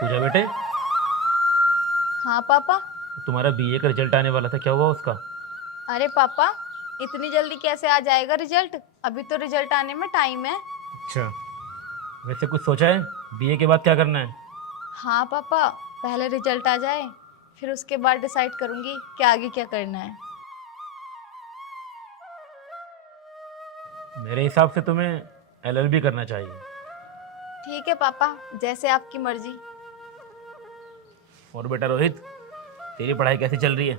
पूजा बेटे, हाँ पापा। तुम्हारा बीए का रिजल्ट आने वाला था, क्या हुआ उसका? अरे पापा, इतनी जल्दी कैसे आ जाएगा रिजल्ट? अभी तो रिजल्ट आने में टाइम है। अच्छा, वैसे कुछ सोचा है बीए के बाद क्या करना है? हाँ पापा, पहले रिजल्ट आ जाए, फिर उसके बाद डिसाइड करूंगी कि आगे क्या करना है। मेरे हिसाब से तुम्हें एलएलबी करना चाहिए। ठीक है पापा, जैसे आपकी मर्जी। और बेटा रोहित, तेरी पढ़ाई कैसी चल रही है?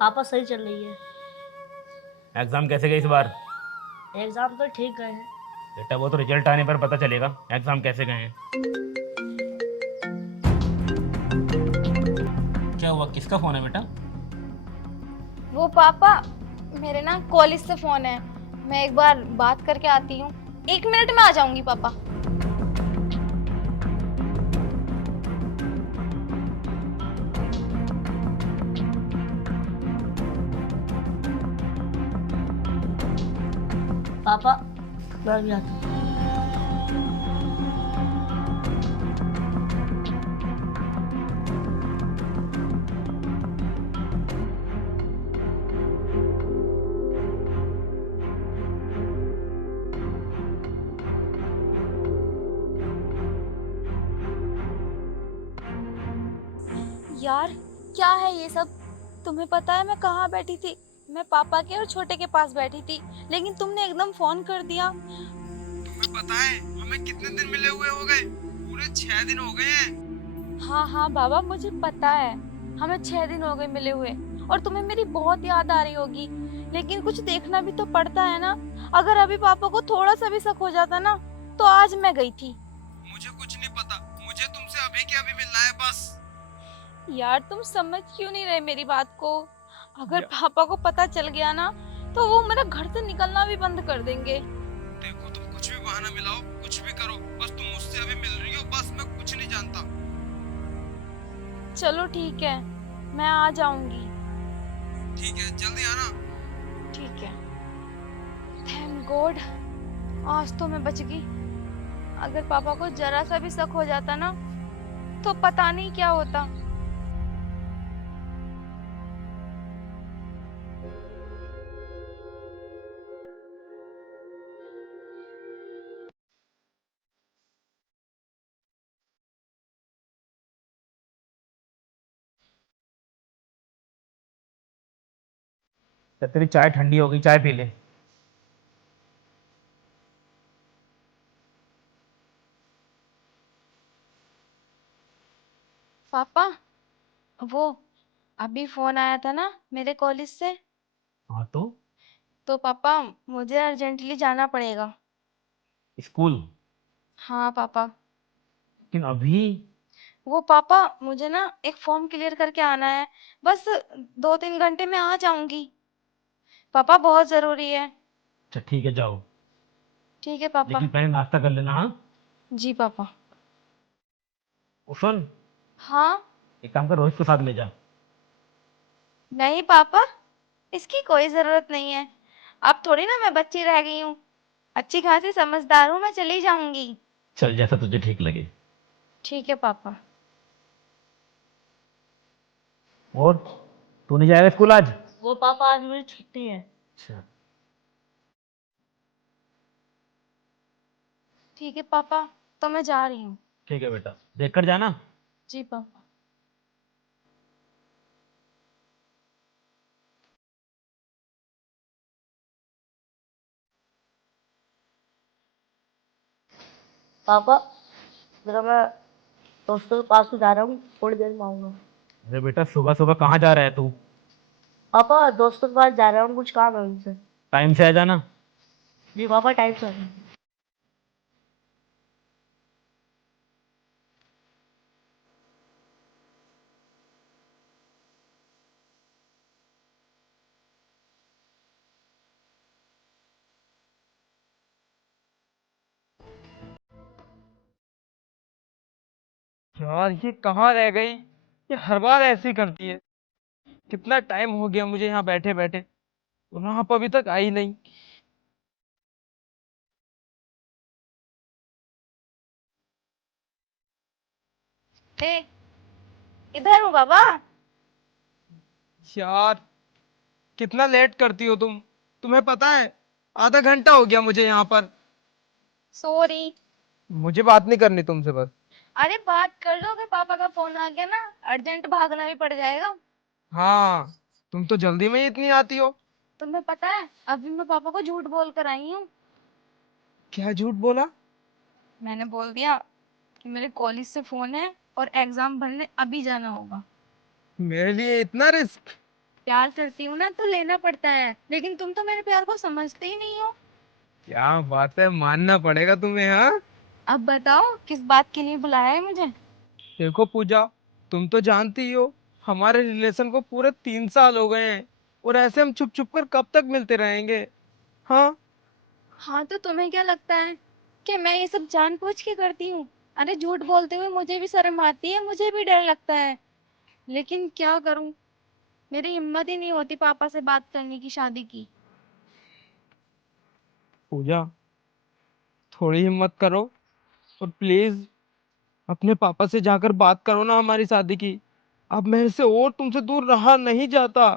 पापा सही चल रही है। एग्ज़ाम कैसे गए इस बार? एग्जाम तो ठीक गए हैं। बेटा वो तो रिजल्ट आने पर पता चलेगा एग्ज़ाम कैसे गए हैं। क्या हुआ, किसका फ़ोन है बेटा? वो पापा, मेरे ना कॉलेज से फोन है। मैं एक बार बात करके आती हूँ। 1 मिनट में आ जाऊंगी पापा। पापा मैं भी आता हूँ। यार, क्या है ये सब? तुम्हें पता है मैं कहाँ बैठी थी? मैं पापा के और छोटे के पास बैठी थी, लेकिन तुमने एकदम फोन कर दिया। तुम्हें पता है हमें कितने दिन मिले हुए हो गए? पूरे 6 दिन हो गए हैं। हाँ हाँ बाबा, मुझे पता है। हमें 6 दिन हो गए मिले हुए। और तुम्हें मेरी बहुत याद आ रही होगी, लेकिन कुछ देखना भी तो पड़ता है ना। अगर अभी पापा को थोड़ा सा भी शक हो जाता ना, तो आज मैं गई थी। मुझे कुछ नहीं पता, मुझे तुमसे अभी के अभी मिलना है बस। यार, तुम समझ क्यों नहीं रहे मेरी बात को? अगर या- पापा को पता चल गया ना, तो वो मेरा घर से निकलना भी बंद कर देंगे। देखो तुम कुछ भी बहाना मिलाओ, कुछ भी करो, बस तुम मुझसे अभी मिल रही हो, बस मैं कुछ नहीं जानता। चलो ठीक है, मैं आ जाऊंगी। ठीक है, जल्दी आना। ठीक है। थैंक गॉड, आज तो मैं बच गई। अगर पापा को जरा सा भी शक हो जाता ना, तो पता नहीं क्या होता। तो तेरी चाय ठंडी हो गई, चाय पी ले। पापा, वो अभी फोन आया था ना मेरे कॉलेज से। हाँ तो तो पापा, मुझे अर्जेंटली जाना पड़ेगा। स्कूल? हाँ पापा। लेकिन अभी? वो पापा, मुझे ना एक फॉर्म क्लियर करके आना है। बस 2-3 घंटे में आ जाऊंगी। पापा, बहुत जरूरी है। अच्छा ठीक है, जाओ। ठीक है पापा। लेकिन पहले नाश्ता कर लेना, हाँ? जी पापा। और सुन, हाँ। एक काम कर, रोहित को साथ ले जा। नहीं पापा, इसकी कोई जरूरत नहीं है। अब थोड़ी ना मैं बच्ची रह गई हूँ। अच्छी खासी समझदार हूँ, मैं चली जाऊंगी। चल, जैसा तुझे ठीक लगे। ठीक है पापा। और तू नहीं जाएगा स्कूल आज? वो पापा आज मेरी छुट्टी है। अच्छा। ठीक है पापा, तो मैं जा रही हूँ। ठीक है बेटा, देख कर जाना। जी पापा। पापा जरा मैं दोस्तों के पास तो जा रहा हूँ, थोड़ी देर में आऊंगा। अरे बेटा, सुबह सुबह कहाँ जा रहा है तू? पापा दोस्तों के पास जा रहा हूँ, कुछ काम है उनसे। टाइम से आ जाना। जी पापा, टाइम से आ रहा हूँ। यार ये कहाँ रह गई? ये हर बार ऐसे ही करती है। कितना टाइम हो गया मुझे यहाँ बैठे बैठे, और वहां पर अभी तक आई नहीं। ए, इधर हूँ बाबा। यार कितना लेट करती हो तुम, तुम्हें पता है आधा घंटा हो गया मुझे यहाँ पर। सॉरी। मुझे बात नहीं करनी तुमसे बस। अरे बात कर लो, अगर पापा का फोन आ गया ना अर्जेंट भागना भी पड़ जाएगा। हाँ, तुम तो जल्दी में ही इतनी आती हो। तुम्हें पता है अभी मैं पापा को झूठ बोल कर आई हूँ। क्या झूठ बोला? मैंने बोल दिया कि मेरे कॉलेज से फोन है और एग्जाम भरने अभी जाना होगा। मेरे लिए इतना रिस्क? प्यार करती हूँ ना तो लेना पड़ता है, लेकिन तुम तो मेरे प्यार को समझते ही नहीं हो। क्या बात है, मानना पड़ेगा तुम्हें। हाँ, अब बताओ किस बात के लिए बुलाया है मुझे। देखो पूजा, तुम तो जानती ही हो हमारे रिलेशन को पूरे 3 साल हो गए हैं, और ऐसे हम छुप छुप कर कब तक मिलते रहेंगे। हाँ, हाँ तो तुम्हें क्या लगता है कि मैं ये सब जानबूझ के करती हूँ? अरे झूठ बोलते हुए मुझे भी शर्म आती है, मुझे भी डर लगता है, लेकिन क्या करूँ, मेरी हिम्मत ही नहीं होती पापा से बात करने की शादी की। पूजा थोड़ी हिम्मत करो, और प्लीज अपने पापा से जाकर बात करो ना हमारी शादी की। अब मेरे से और तुमसे दूर रहा नहीं जाता।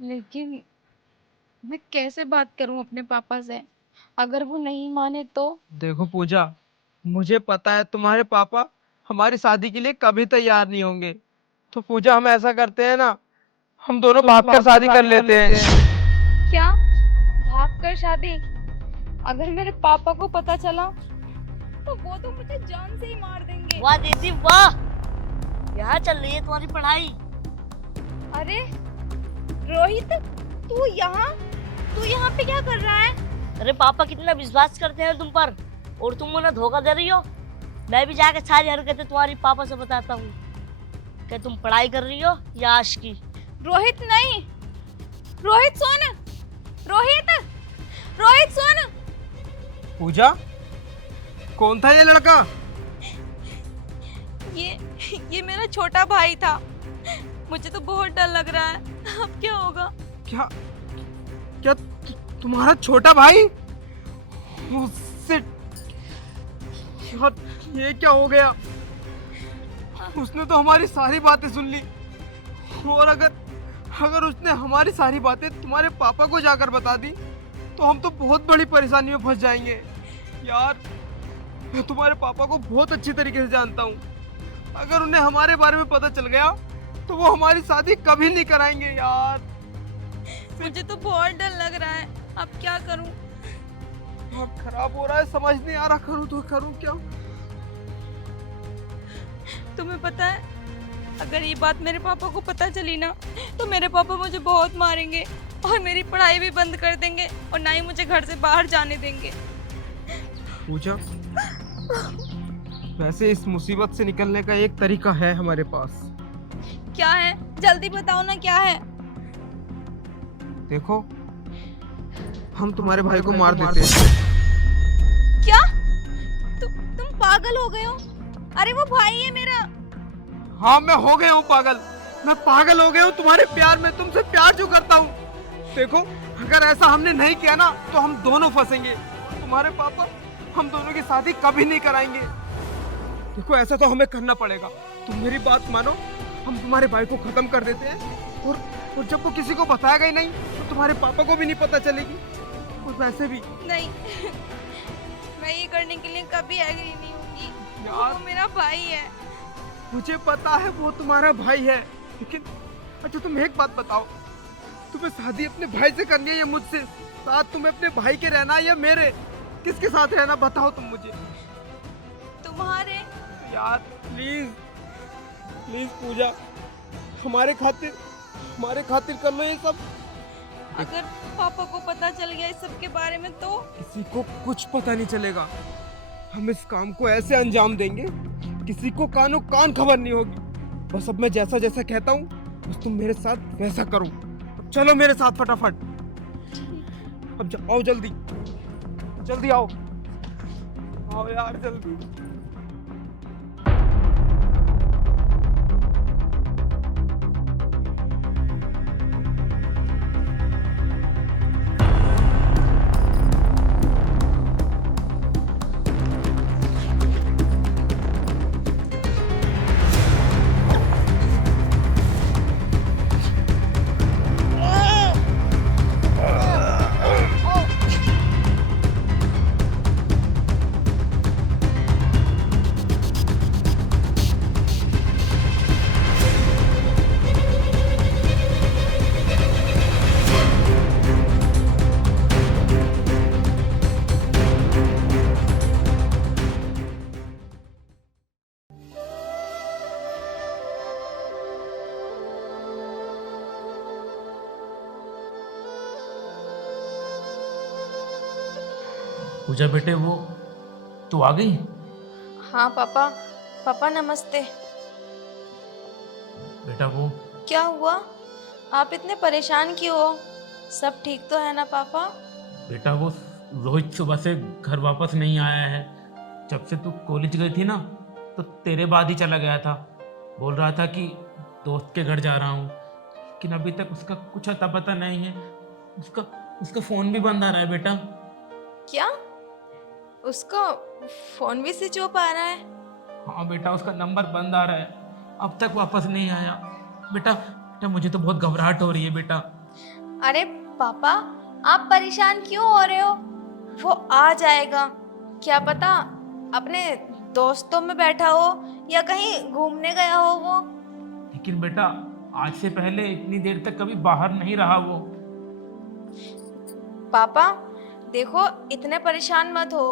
लेकिन मैं कैसे बात करूं अपने पापा से, अगर वो नहीं माने तो? देखो पूजा, मुझे पता है तुम्हारे पापा हमारी शादी के लिए कभी तैयार नहीं होंगे। तो पूजा हम ऐसा करते हैं ना, हम दोनों भागकर शादी कर लेते हैं। क्या? भाग कर शादी? अगर मेरे पापा को पता चला तो वो तो मुझे जान से ही मार देंगे। वाह दीदी वाह, यहाँ चल रही है तुम्हारी पढ़ाई। अरे रोहित, तू यहाँ पे क्या कर रहा है? अरे पापा कितना विश्वास करते हैं तुम पर, और तुम उन्हें धोखा दे रही हो। मैं भी जाके सारी हरकतें तुम्हारी पापा से बताता हूँ कि तुम पढ़ाई कर रही हो या आशिकी। रोहित नहीं, रोहित सुन, रोहित सुन। पूजा, कौन था ये लड़का? ये मेरा छोटा भाई था। मुझे तो बहुत डर लग रहा है, अब क्या होगा? क्या क्या तुम्हारा छोटा भाई? उससे यार, ये क्या हो गया? उसने तो हमारी सारी बातें सुन ली, और अगर उसने हमारी सारी बातें तुम्हारे पापा को जाकर बता दी तो हम तो बहुत बड़ी परेशानी में फंस जाएंगे। यार, मैं तुम्हारे पापा को बहुत अच्छी तरीके से जानता हूँ, अगर उन्हें हमारे बारे में पता चल गया तो वो हमारी शादी कभी नहीं कराएंगे। यार, मुझे तो बहुत डर लग रहा है, अब क्या करूं? बहुत खराब हो रहा है, समझ नहीं आ रहा करूं तो करूं क्या। तुम्हें पता है अगर ये बात मेरे पापा को पता चली ना तो मेरे पापा मुझे बहुत मारेंगे और मेरी पढ़ाई भी बंद कर देंगे और ना ही मुझे घर से बाहर जाने देंगे। पूजा, वैसे इस मुसीबत से निकलने का एक तरीका है हमारे पास। क्या है? जल्दी बताओ ना, क्या है? देखो, हम तुम्हारे भाई को मार देते हैं। क्या? तुम पागल हो गए हो? अरे वो भाई है मेरा। हाँ, मैं हो गया हूँ पागल, मैं पागल हो गया हूँ तुम्हारे प्यार में, तुमसे प्यार जो करता हूँ। देखो, अगर ऐसा हमने नहीं किया ना तो हम दोनों फंसेंगे। तुम्हारे पापा हम दोनों की शादी कभी नहीं कराएंगे। देखो, ऐसा तो हमें करना पड़ेगा, तुम मेरी बात मानो, हम तुम्हारे भाई को खत्म कर देते हैं, और जब वो किसी को बताएगा ही नहीं तो तुम्हारे पापा को भी नहीं पता चलेगी। और वैसे भी नहीं, मैं ये करने के लिए कभी एग्री नहीं होगी। यार, वो मेरा भाई है। मुझे पता है वो तुम्हारा भाई है, लेकिन अच्छा तुम एक बात बताओ, तुम्हें शादी अपने भाई से करनी है या मुझसे? साथ तुम्हें अपने भाई के रहना है या मेरे? किसके साथ रहना बताओ तुम मुझे। तुम्हारे। यार प्लीज प्लीज पूजा, हमारे खातिर कर लो ये सब। अगर पापा को पता चल गया इस सब के बारे में तो? किसी को कुछ पता नहीं चलेगा, हम इस काम को ऐसे अंजाम देंगे किसी को कानो कान खबर नहीं होगी। बस अब मैं जैसा जैसा कहता हूँ बस तुम मेरे साथ वैसा करो। अब चलो मेरे साथ फटाफट, अब आओ, जल्दी आओ यार, जल्दी। पूजा बेटे, वो तू आ गई? हाँ पापा। पापा नमस्ते। बेटा वो क्या हुआ? आप इतने परेशान क्यों हो? सब ठीक तो है ना पापा? बेटा वो रोहित सुबह से घर वापस नहीं आया है। जब से तू कॉलेज गई थी ना, तो तेरे बाद ही चला गया था। बोल रहा था कि दोस्त के घर जा रहा हूँ, लेकिन अभी तक उसका कुछ अता पता नहीं है। उसका फ़ोन भी बंद आ रहा है बेटा। क्या? उसका फोन भी स्विच ऑफ आ रहा है? हाँ बेटा, उसका नंबर बंद आ रहा है, अब तक वापस नहीं आया। बेटा मुझे तो बहुत घबराहट हो रही है बेटा। अरे पापा, आप परेशान क्यों हो रहे हो? वो आ जाएगा। क्या पता अपने दोस्तों में बैठा हो या कहीं घूमने गया हो वो। लेकिन बेटा, आज से पहले इतनी देर तक कभी बाहर नहीं रहा वो। पापा देखो, इतने परेशान मत हो।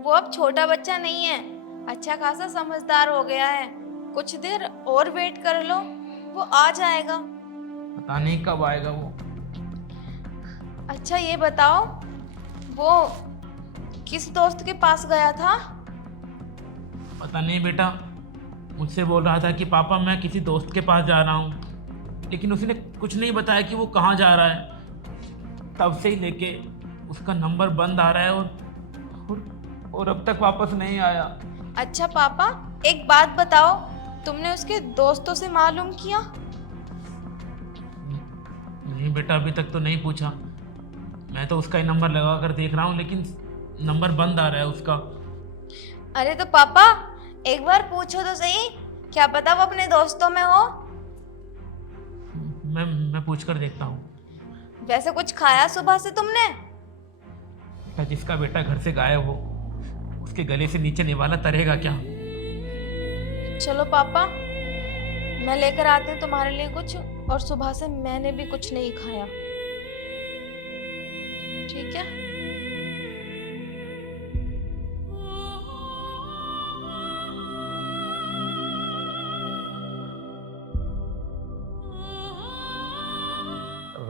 वो अब छोटा बच्चा नहीं है, अच्छा खासा समझदार हो गया है। कुछ देर और वेट कर लो, वो आ जाएगा। पता नहीं कब आएगा वो। अच्छा ये बताओ, वो किस दोस्त के पास गया था? पता नहीं बेटा, मुझसे बोल रहा था कि पापा मैं किसी दोस्त के पास जा रहा हूँ, लेकिन उसने कुछ नहीं बताया कि वो कहाँ जा रहा है। तब से ही लेके उसका नंबर बंद आ रहा है और अब तक वापस नहीं आया। अच्छा पापा, एक बात बताओ, तुमने उसके दोस्तों से मालूम किया? नहीं बेटा, अभी तक तो नहीं पूछा। मैं तो उसका ही नंबर लगा कर देख रहा हूँ, लेकिन नंबर बंद आ रहा है उसका। अरे तो पापा एक बार पूछो तो सही, क्या पता वो अपने दोस्तों में हो। मैं पूछ कर देखता हूँ। वैसे कुछ खाया सुबह से तुमने? बेटा, जिसका बेटा घर से गायब हो, उसके गले से नीचे निवाला तरेगा क्या? चलो पापा, मैं लेकर आती हूँ तुम्हारे लिए कुछ, और सुबह से मैंने भी कुछ नहीं खाया। ठीक है?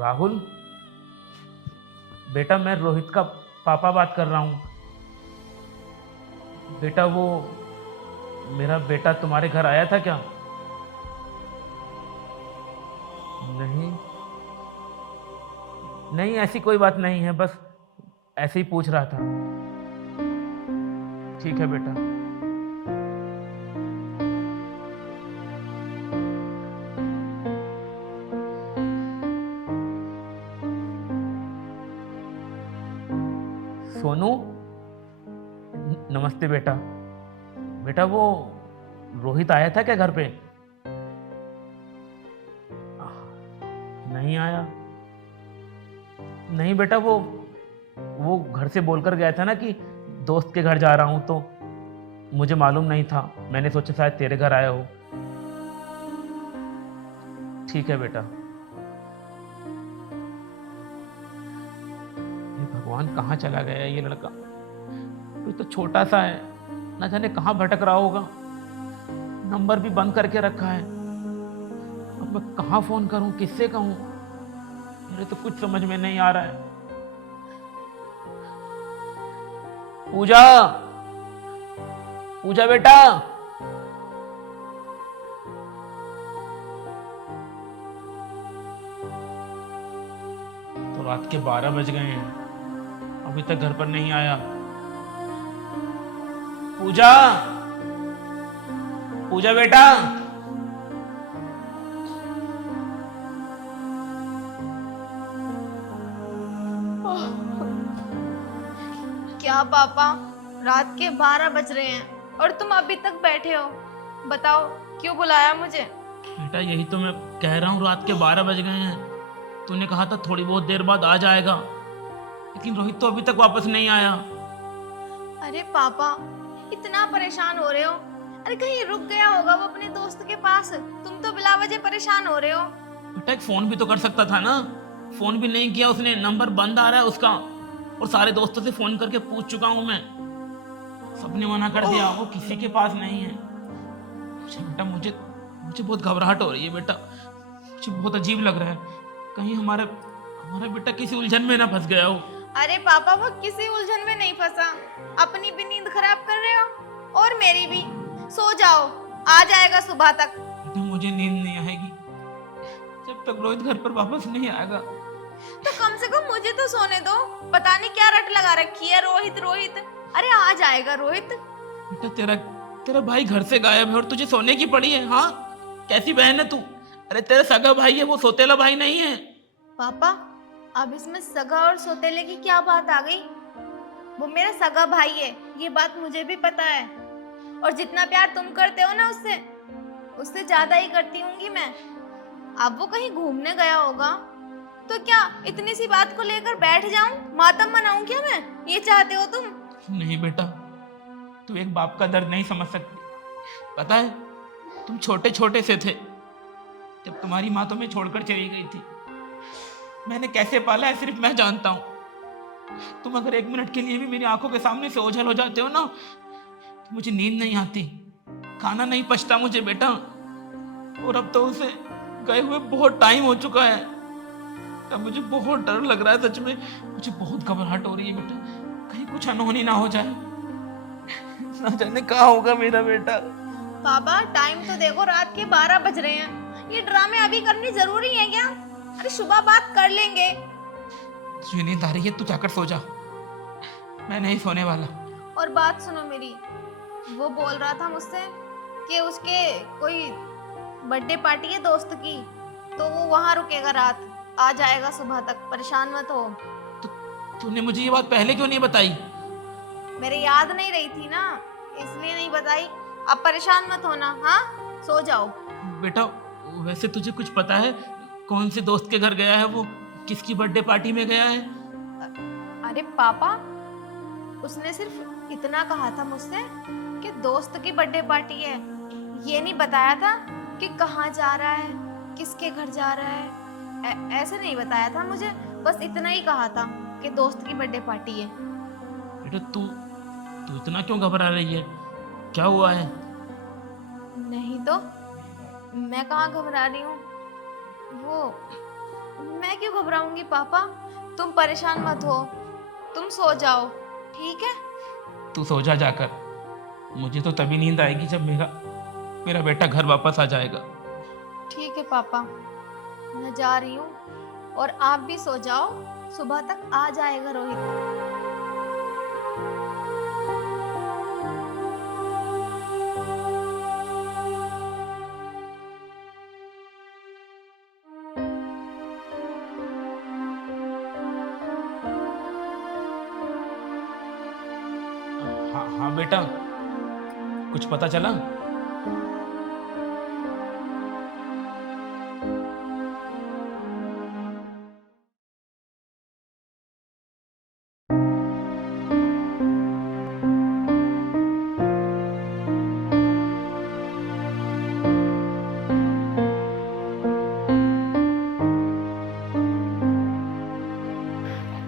राहुल बेटा, मैं रोहित का पापा बात कर रहा हूँ। बेटा वो मेरा बेटा तुम्हारे घर आया था क्या? नहीं, ऐसी कोई बात नहीं है, बस ऐसे ही पूछ रहा था। ठीक है बेटा। सोनू, नमस्ते बेटा। बेटा वो रोहित आया था क्या घर पे? नहीं आया। नहीं बेटा, वो घर से बोलकर गया था ना कि दोस्त के घर जा रहा हूं, तो मुझे मालूम नहीं था। मैंने सोचा शायद तेरे घर आया हो। ठीक है बेटा। हे भगवान, कहाँ चला गया ये लड़का? कोई तो छोटा सा है, ना जाने कहाँ भटक रहा होगा। नंबर भी बंद करके रखा है। अब मैं कहाँ फोन करूं, किससे कहूं? मेरे तो कुछ समझ में नहीं आ रहा है। पूजा बेटा, तो रात के 12 बज गए हैं, अभी तक घर पर नहीं आया। पूजा बेटा। क्या पापा, रात के 12 बज रहे हैं और तुम अभी तक बैठे हो? बताओ क्यों बुलाया मुझे? बेटा यही तो मैं कह रहा हूँ, रात के 12 बज गए हैं। तूने कहा था थोड़ी बहुत देर बाद आ जाएगा, लेकिन रोहित तो अभी तक वापस नहीं आया। अरे पापा, इतना परेशान हो रहे हो? अरे कहीं रुक गया होगा वो अपने दोस्त के पास, तुम तो बिला वजह परेशान हो रहे हो। बेटा एक फोन भी तो कर सकता था ना। फोन भी नहीं किया उसने, नंबर बंद आ रहा है उसका, और सारे दोस्तों से फोन करके पूछ चुका हूं मैं, सबने मना कर दिया, वो किसी के पास नहीं है। बेटा मुझे बहुत घबराहट हो रही है बेटा, मुझे बहुत अजीब लग रहा है, कहीं हमारा बेटा किसी उलझन में ना फंस गया हो। अरे पापा वो किसी उलझन में नहीं फंसा, अपनी भी नींद खराब कर रहे हो और मेरी भी। सो जाओ, आ जाएगा सुबह तक। बेटा मुझे नींद नहीं आएगी जब तक रोहित घर पर वापस नहीं आएगा। तो कम से कम मुझे तो सोने दो। पता नहीं क्या रट लगा रखी है रोहित रोहित। अरे आ जाएगा रोहित। बेटा तेरा तेरा भाई घर से गायब है और तुझे सोने की पड़ी है? हाँ, कैसी बहन है तू? अरे तेरा सगा भाई है, वो सौतेला भाई नहीं है। पापा अब इसमें सगा और सौतेले की क्या बात आ गई? वो मेरा सगा भाई है, ये बात मुझे भी पता है। और जितना प्यार तुम करते हो ना उससे, उससे ज्यादा ही करती हूँगी मैं। अब वो कहीं घूमने गया होगा तो क्या इतनी सी बात को लेकर बैठ जाऊं, मातम मनाऊं क्या मैं? ये चाहते हो तुम? नहीं बेटा, तू एक बाप का दर्द नहीं समझ सकती। पता है तुम छोटे छोटे से थे जब तुम्हारी माँ तुम्हें छोड़कर चली गई थी। मैंने कैसे पाला है सिर्फ मैं जानता हूँ। तुम अगर 1 मिनट के लिए भी मेरी आंखों के सामने से ओझल हो जाते हो ना, तो मुझे नींद नहीं आती, खाना नहीं पचता मुझे बेटा। और अब तो उसे गए हुए बहुत टाइम हो चुका है। अब मुझे बहुत डर लग रहा है, सच में मुझे बहुत घबराहट हो रही है बेटा। कहीं कुछ अनहोनी ना हो जाए, ना जाने कहाँ होगा मेरा बेटा। पापा टाइम तो देखो, रात के 12 बज रहे हैं। ये ड्रामे अभी करनी जरूरी है क्या? अरे सुबह बात कर लेंगे। तुझे नींद आ रही है, तू जाकर सो जा, मैं नहीं सोने वाला। और बात सुनो मेरी, वो बोल रहा था मुझसे कि उसके कोई बर्थडे पार्टी है दोस्त की, तो वो वहां रुकेगा रात, आ जाएगा सुबह तक, परेशान मत हो। तूने मुझे ये बात पहले क्यों नहीं बताई? मेरे याद नहीं रही थी ना, इसलिए नहीं बताई। अब परेशान मत होना, हाँ सो जाओ। बेटा वैसे तुझे कुछ पता है कौन से दोस्त के घर गया है वो, किसकी बर्थडे पार्टी में गया है? अरे पापा उसने सिर्फ इतना कहा था मुझसे कि दोस्त की बर्थडे पार्टी है। ये नहीं बताया था कि कहाँ जा रहा है, किसके घर जा रहा है। ऐसे नहीं बताया था मुझे, बस इतना ही कहा था कि दोस्त की बर्थडे पार्टी है। बेटा तू इतना क्यों घबरा रही है? क्या हुआ है? नहीं तो मैं कहाँ घबरा रही हूँ, वो मैं क्यों घबराऊंगी पापा? तुम परेशान मत हो, तुम सो जाओ, ठीक है? तू सो जा जाकर, मुझे तो तभी नींद आएगी जब मेरा बेटा घर वापस आ जाएगा। ठीक है पापा, मैं जा रही हूँ और आप भी सो जाओ, सुबह तक आ जाएगा रोहित। हाँ बेटा, कुछ पता चला?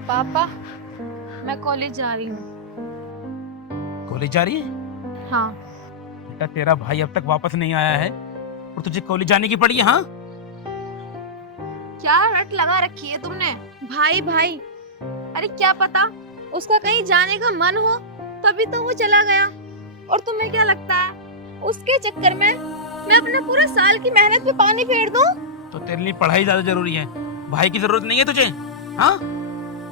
पापा मैं कॉलेज जा रही हूँ। कॉलेज जा रही है? हाँ। बेटा तेरा भाई अब तक वापस नहीं आया है और तुझे कॉलेज जाने की पड़ी है? हाँ, क्या रट लगा रखी है तुमने? भाई भाई, अरे क्या पता उसका कहीं जाने का मन हो तभी तो वो चला गया। और तुम्हें क्या लगता है उसके चक्कर में मैं अपने पूरे साल की मेहनत पे पानी फेर दूं? तो तेरे लिए पढ़ाई ज्यादा जरूरी है, भाई की जरूरत नहीं है तुझे। हाँ,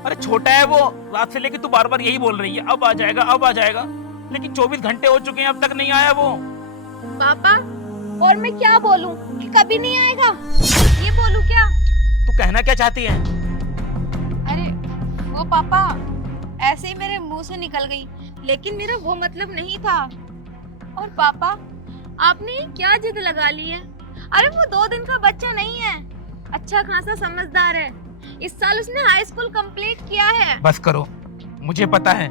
अरे छोटा है वो, रात से लेके तू बार बार यही बोल रही है अब आ जाएगा अब आ जाएगा, लेकिन 24 घंटे हो चुके हैं अब तक नहीं आया वो। पापा और मैं क्या बोलूं कि कभी नहीं आएगा? ये बोलूं क्या? तू कहना क्या चाहती है? अरे वो पापा ऐसे ही मेरे मुंह से निकल गई, लेकिन मेरा वो मतलब नहीं था। और पापा आपने क्या जिद लगा ली है? अरे वो 2 दिन का बच्चा नहीं है, अच्छा खासा समझदार है। इस साल उसने हाई स्कूल कंप्लीट किया है। बस करो, मुझे पता है,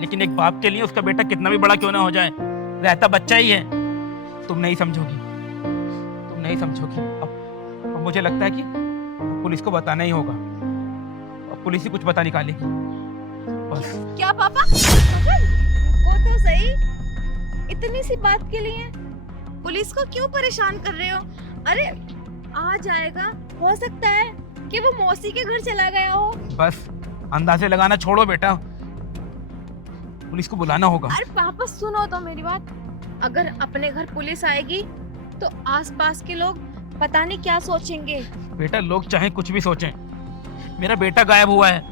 लेकिन एक बाप के लिए उसका बेटा कितना भी बड़ा क्यों ना हो जाए, रहता बच्चा ही है। तुम नहीं समझोगी, तुम नहीं समझोगी। अब मुझे लगता है कि पुलिस को बताना ही होगा, अब पुलिस ही कुछ पता निकालेगी। बस। क्या पापा? वो तो सही, इतनी सी बात के लिए पुलिस को क्यों परेशान कर रहे हो? अरे आ जाएगा, हो सकता है कि वो मौसी के घर चला गया हो। बस अंदाजे लगाना छोड़ो बेटा, पुलिस को बुलाना होगा। अरे पापा सुनो तो मेरी बात। अगर अपने घर पुलिस आएगी तो आसपास के लोग पता नहीं क्या सोचेंगे। बेटा लोग चाहे कुछ भी सोचें, मेरा बेटा गायब हुआ है,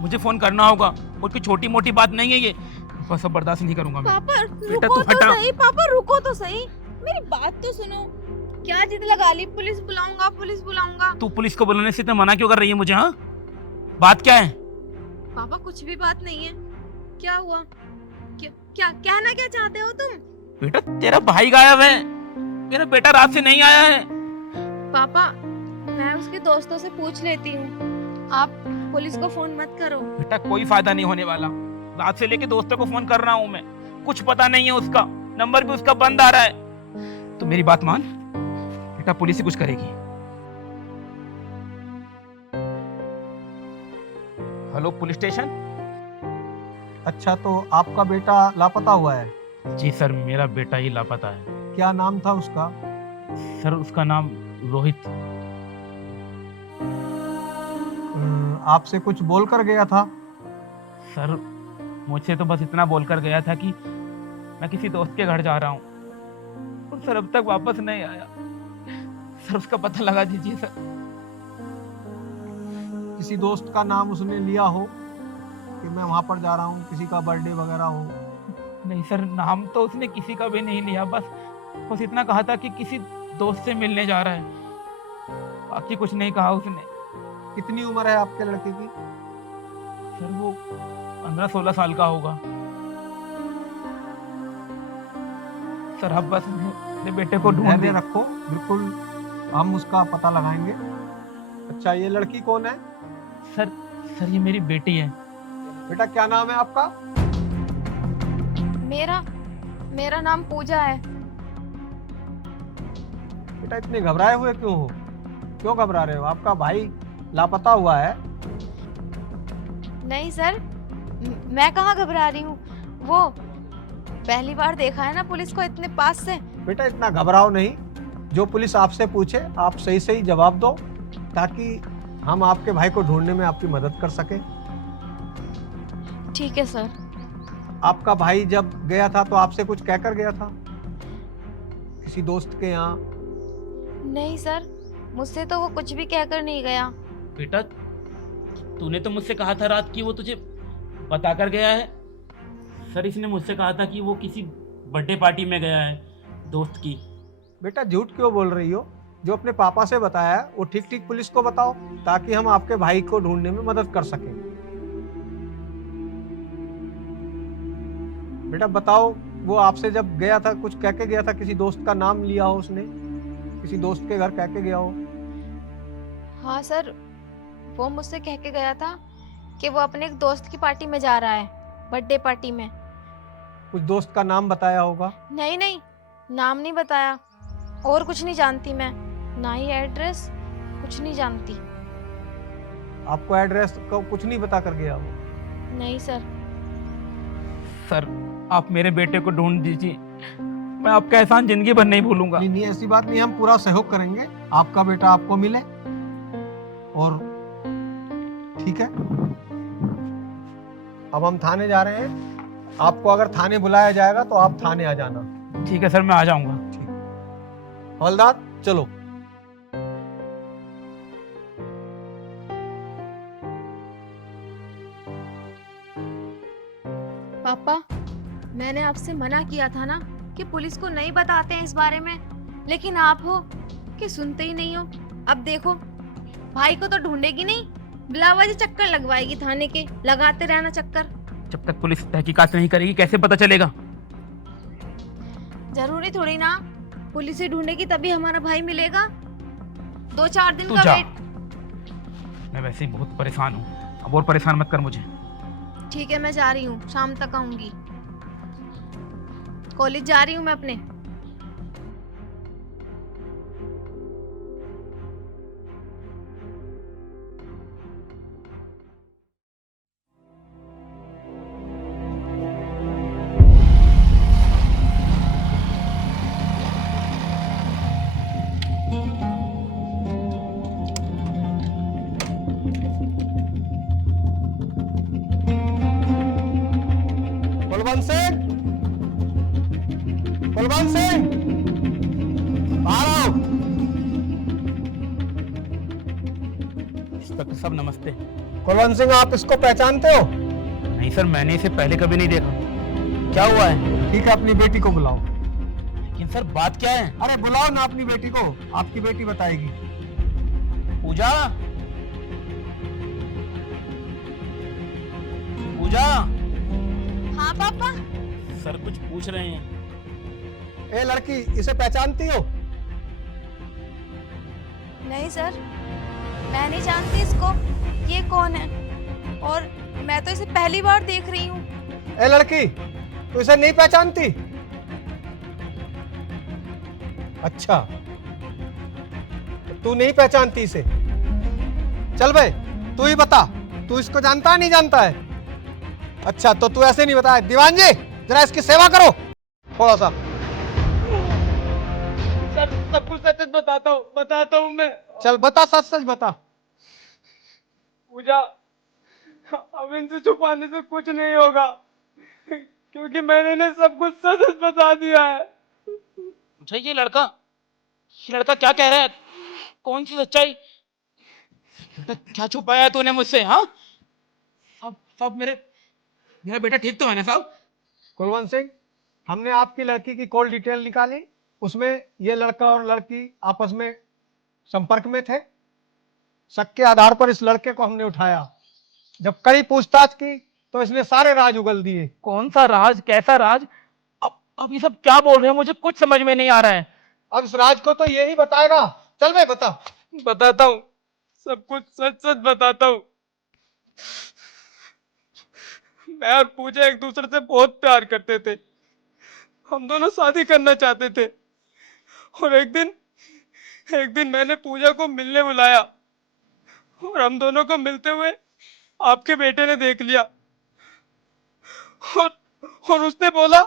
मुझे फोन करना होगा। और कोई छोटी मोटी बात नहीं है ये, बस सब बर्दाश्त नहीं करूंगा मैं। पापा बेटा, रुको तू तो हटा। सही, पापा रुको तो सही, मेरी बात तो सुनो। क्या जिद लगा ली, पुलिस बुलाऊंगा पुलिस बुलाऊंगा। तू पुलिस को बुलाने से तो मना क्यों कर रही है मुझे? हाँ, बात क्या है? पापा कुछ भी बात नहीं है। क्या हुआ? क्या कहना क्या चाहते हो तुम? बेटा तेरा भाई गायब है, मेरा बेटा रात से नहीं आया है। पापा मैं उसके दोस्तों से पूछ लेती हूँ, आप पुलिस को फोन मत करो। बेटा कोई फायदा नहीं होने वाला, रात से लेके दोस्तों को फोन कर रहा हूँ मैं, कुछ पता नहीं है उसका, नंबर भी उसका बंद आ रहा है। तो मेरी बात मान बेटा, पुलिस ही कुछ करेगी। Hello police station. अच्छा, तो आपका बेटा लापता हुआ है? जी सर, मेरा बेटा ही लापता है। क्या नाम था उसका? सर उसका नाम रोहित। आपसे कुछ बोल कर गया था? सर मुझसे तो बस इतना बोलकर गया था कि मैं किसी दोस्त के घर जा रहा हूँ, और सर अब तक वापस नहीं आया। सर उसका पता लगा दीजिए सर। किसी दोस्त का नाम उसने लिया हो कि मैं वहां पर जा रहा हूँ, किसी का बर्थडे वगैरह हो? नहीं सर, नाम तो उसने किसी का भी नहीं लिया, बस इतना कहा था कि किसी दोस्त से मिलने जा रहा है, बाकी कुछ नहीं कहा उसने। कितनी उम्र है आपके लड़के की? सर वो 15-16 साल का होगा। सर अब बस मेरे बेटे को ढूंढ धैर्य दे। रखो, बिल्कुल हम उसका पता लगाएंगे। अच्छा, ये लड़की कौन है? सर ये मेरी बेटी है। बेटा क्या नाम है आपका? मेरा नाम पूजा है। बेटा इतने घबराए हुए क्यों हो? क्यों घबरा रहे हो? आपका भाई लापता हुआ है। नहीं सर, मैं कहाँ घबरा रही हूँ, वो पहली बार देखा है ना पुलिस को इतने पास से। बेटा इतना घबराओ नहीं, जो पुलिस आपसे पूछे आप सही सही जवाब दो, ताकि हम आपके भाई को ढूंढने में आपकी मदद कर सके। ठीक है सर। आपका भाई जब गया था तो आपसे कुछ कहकर गया था? किसी दोस्त के यहाँ? नहीं सर, मुझसे तो वो कुछ भी कहकर नहीं गया। बेटा तूने तो मुझसे कहा था रात की वो तुझे बता कर गया है। सर इसने मुझसे कहा था कि वो किसी बर्थडे पार्टी में गया है दोस्त की। बेटा झूठ क्यों बोल रही हो? जो अपने पापा से बताया है वो ठीक ठीक पुलिस को बताओ, ताकि हम आपके भाई को ढूंढने में मदद कर सकें। बेटा बताओ, वो आपसे जब गया था कुछ कह के गया था? किसी दोस्त का नाम लिया हो उसने? किसी दोस्त के घर कह के गया हो? हाँ सर, वो मुझसे कह के गया था कि वो अपने एक दोस्त की पार्टी में जा रहा है, बर्थडे पार्टी में। कुछ दोस्त का नाम बताया होगा? नहीं नहीं, नाम नहीं बताया, और कुछ नहीं जानती मैं, ना ही एड्रेस, कुछ नहीं जानती। आपको एड्रेस का कुछ नहीं बता कर गया हो? नहीं सर। सर आप मेरे बेटे को ढूंढ दीजिए, मैं आपका एहसान जिंदगी भर नहीं भूलूंगा। नहीं नहीं, ऐसी बात नहीं, हम पूरा सहयोग करेंगे, आपका बेटा आपको मिले। और ठीक है, अब हम थाने जा रहे हैं। आपको अगर थाने बुलाया जाएगा तो आप थाने आ जाना। ठीक है सर, मैं आ जाऊंगा। हवलदार चलो। पापा, मैंने आपसे मना किया था ना कि पुलिस को नहीं बताते हैं इस बारे में, लेकिन आप हो कि सुनते ही नहीं हो। अब देखो, भाई को तो ढूंढेगी नहीं, बिलावजी चक्कर लगवाएगी थाने के, लगाते रहना चक्कर। जब तक पुलिस तहकीकात नहीं करेगी कैसे पता चलेगा? जरूरी थोड़ी ना, पुलिस ही ढूंढेगी तभी हमारा भाई मिलेगा। 2-4 दिन तू का जा। वेट। मैं वैसे ही बहुत परेशान हूँ, अब और परेशान मत कर मुझे। ठीक है, मैं जा रही हूँ, शाम तक आऊंगी। कॉलेज जा रही हूँ मैं अपने। कुलवंत सिंह, बाहर आओ। इंस्पेक्टर साहब नमस्ते। कुलवंत सिंह, आप इसको पहचानते हो? नहीं सर, मैंने इसे पहले कभी नहीं देखा। क्या हुआ है? ठीक है, अपनी बेटी को बुलाओ। लेकिन सर बात क्या है? अरे बुलाओ ना अपनी बेटी को, आपकी बेटी बताएगी। पूजा, पूजा। हाँ पापा। सर कुछ पूछ रहे हैं। ए लड़की, इसे पहचानती हो? नहीं सर, मैं नहीं जानती इसको। ये कौन है? और मैं तो इसे पहली बार देख रही हूँ। ए लड़की, तू इसे नहीं पहचानती? अच्छा, तो तू नहीं पहचानती इसे? चल भाई, तू ही बता, तू इसको जानता है नहीं जानता है? अच्छा, तो तू ऐसे नहीं बताया। दीवान जी, जरा इसकी सेवा करो थोड़ा सा। सब कुछ सच बताता हूँ मैं। चल बता, सच सच बता। पूजा, अब इनसे छुपाने से कुछ नहीं होगा, क्योंकि मैंने इन्हें सब कुछ सच सच बता दिया है। मुझे ये लड़का क्या कह रहा है? कौन सी सच्चाई? क्या छुपाया है तूने मुझसे? हाँ सब मेरा बेटा ठीक तो है ना साहब? कुलवंत सिंह, हमने आपकी लड़की की कॉल डिटेल निकाली, उसमें ये लड़का और लड़की आपस में संपर्क में थे। शक के आधार पर इस लड़के को हमने उठाया। जब कड़ी पूछताछ की तो इसने सारे राज उगल दिए। कौन सा राज? कैसा राज? अब ये सब क्या बोल रहे हैं? मुझे कुछ समझ में नहीं आ रहा है। अब इस राज को तो यही बताएगा। चल भाई बता। बताता हूँ, सब कुछ सच सच बताता हूँ। मैं और पूजा एक दूसरे से बहुत प्यार करते थे। हम दोनों शादी करना चाहते थे। और एक दिन मैंने पूजा को मिलने बुलाया और हम दोनों को मिलते हुए आपके बेटे ने देख लिया। और उसने बोला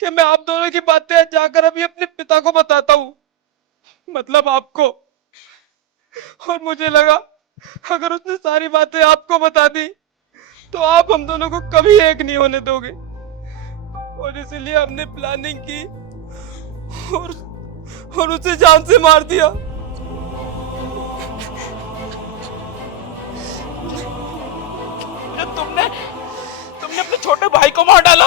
कि मैं आप दोनों की बातें जाकर अभी अपने पिता को बताता हूँ, मतलब आपको। और मुझे लगा अगर उसने सारी बातें आपको बता दी तो आप हम दोनों को कभी एक नहीं होने दोगे। और इसीलिए हमने प्लानिंग की और उसे जान से मार दिया। तुमने अपने छोटे भाई को मार डाला?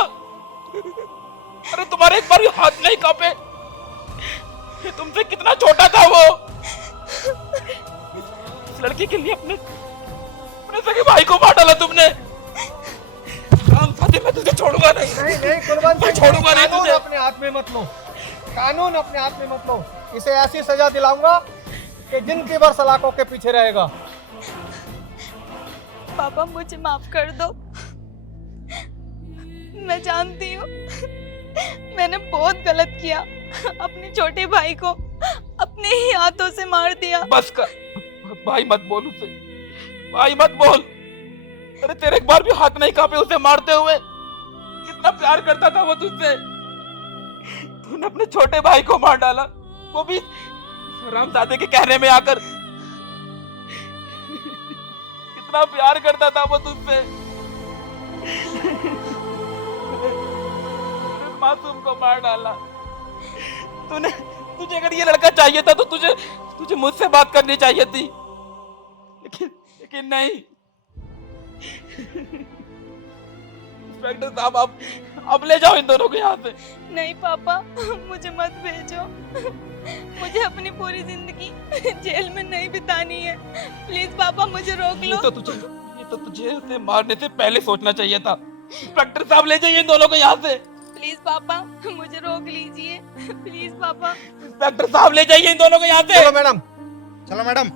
अरे तुम्हारे एक बार भी हाथ नहीं कांपे? ये तुमसे कितना छोटा था वो? इस लड़की के लिए अपने सगे भाई को मार डाला तुमने। मैं तुझे छोड़ूंगा नहीं। नहीं कुलवंत सिंह, छोड़ूंगा नहीं तुझे। अपने हाथ में मत लो, कानून अपने हाथ में मत लो। इसे ऐसी सजा दिलाऊंगा कि जिंदगी भर सलाखों के पीछे रहेगा। पापा मुझे माफ कर दो। मैं जानती हूँ मैंने बहुत गलत किया। अपने छोटे भाई को अपने ही हाथों से मार दिया। बस कर भाई, मत बोल उसे। भाई मत बोल। अरे तेरे एक बार भी हाथ नहीं कांपे उसे मारते हुए? कितना प्यार करता था वो तुझसे। तूने अपने छोटे भाई को मार डाला, वो भी रामजादे के कहने में आकर। कितना प्यार करता था वो तुझसे। मासूम को मार डाला। तुझे अगर ये लड़का चाहिए था तो तुझे मुझसे बात करनी चाहिए थी, लेकिन नहीं। इंस्पेक्टर साहब, अब ले जाओ इन दोनों को यहाँ से। नहीं पापा, मुझे मत भेजो। मुझे अपनी पूरी जिंदगी जेल में नहीं बितानी है। प्लीज पापा मुझे रोक लो। ये तो तुझे उसे मारने से पहले सोचना चाहिए था। इंस्पेक्टर साहब, ले जाइए इन दोनों को यहाँ से। प्लीज पापा मुझे रोक लीजिए। प्लीज पापा। इंस्पेक्टर साहब, ले जाइए इन दोनों को यहाँ से। चलो मैडम, चलो मैडम।